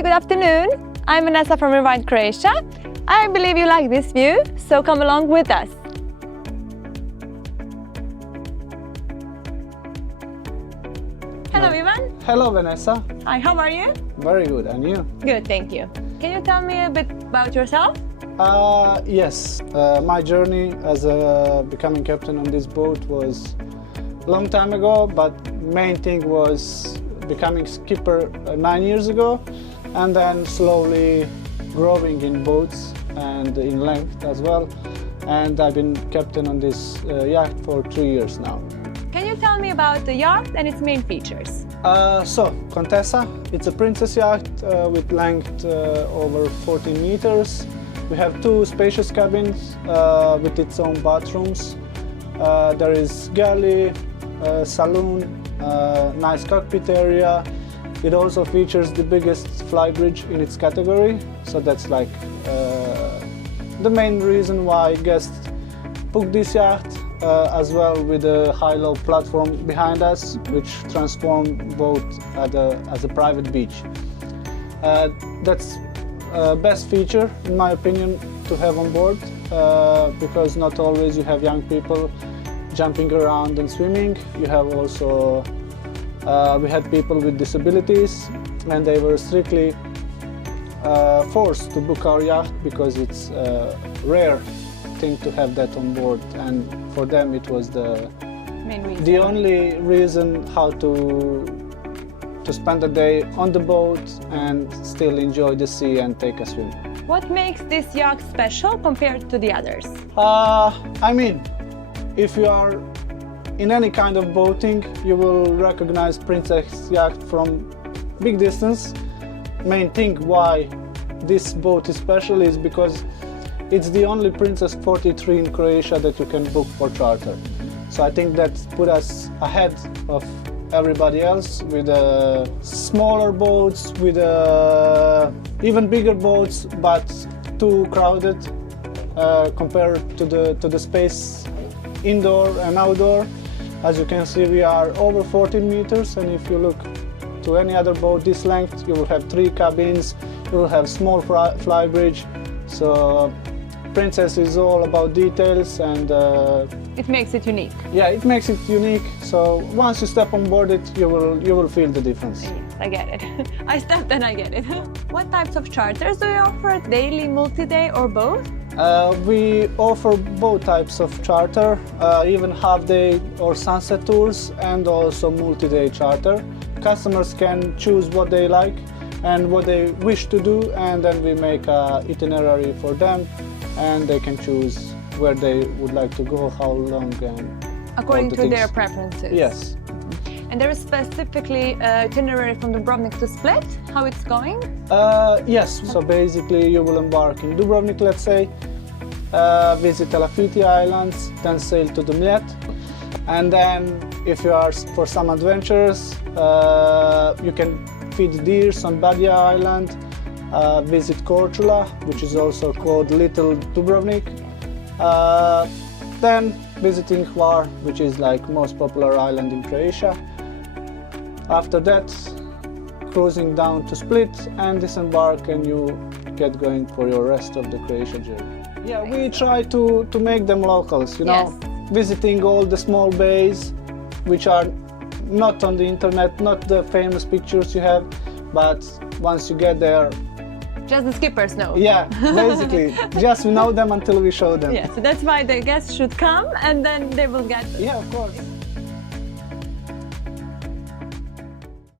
Hi, good afternoon. I'm Vanessa from Croatia. I believe you like this view, so come along with us. Hello, Ivan. Hello, Vanessa. Hi, how are you? Very good, and you? Good, thank you. Can you tell me a bit about yourself? Yes. My journey as becoming captain on this boat was a long time ago, but main thing was becoming skipper 9 years ago, and then slowly growing in boats and in length as well. And I've been captain on this yacht for 3 years now. Can you tell me about the yacht and its main features? So, Contessa, it's a princess yacht with length over 14 meters. We have 2 spacious cabins with its own bathrooms. There is galley, salon, nice cockpit area. It also features the biggest flybridge in its category, so that's like the main reason why guests book this yacht, as well with a high-low platform behind us, which transform boat as a private beach. That's best feature, in my opinion, to have on board, because not always you have young people jumping around and swimming. You have also we had people with disabilities, and they were strictly forced to book our yacht because it's a rare thing to have that on board, and for them it was the only reason how to spend a day on the boat and still enjoy the sea and take a swim. What makes this yacht special compared to the others? I mean, if you are in any kind of boating, you will recognize Princess Yacht from big distance. Main thing why this boat is special is because it's the only Princess 43 in Croatia that you can book for charter. So I think that put us ahead of everybody else with smaller boats, with even bigger boats, but too crowded compared to the space indoor and outdoor. As you can see, we are over 14 meters, and if you look to any other boat this length, you will have 3 cabins, you will have small flybridge. So Princess is all about details, and it makes it unique. Yeah, it makes it unique. So once you step on board it, you will feel the difference. Yes, I get it. I stepped and I get it. What types of charters do you offer? Daily, multi-day, or both? We offer both types of charter, even half-day or sunset tours, and also multi-day charter. Customers can choose what they like and what they wish to do, and then we make an itinerary for them, and they can choose where they would like to go, how long, and according to their preferences. Yes. And there is specifically itinerary from Dubrovnik to Split, how it's going? Yes, so basically you will embark in Dubrovnik, let's say, visit Elaphiti Islands, then sail to the Yacht, and then if you are for some adventures, you can feed deer on Badia Island, visit Korčula, which is also called Little Dubrovnik, then visiting Hvar, which is like most popular island in Croatia. After that, cruising down to Split and disembark, and you get going for your rest of the Croatia journey. Yeah, we try to make them locals, you know, visiting all the small bays, which are not on the internet, not the famous pictures you have, but once you get there, just the skippers know. Yeah, basically, just we know them until we show them. Yeah, so that's why the guests should come, and then they will get them. Yeah, of course.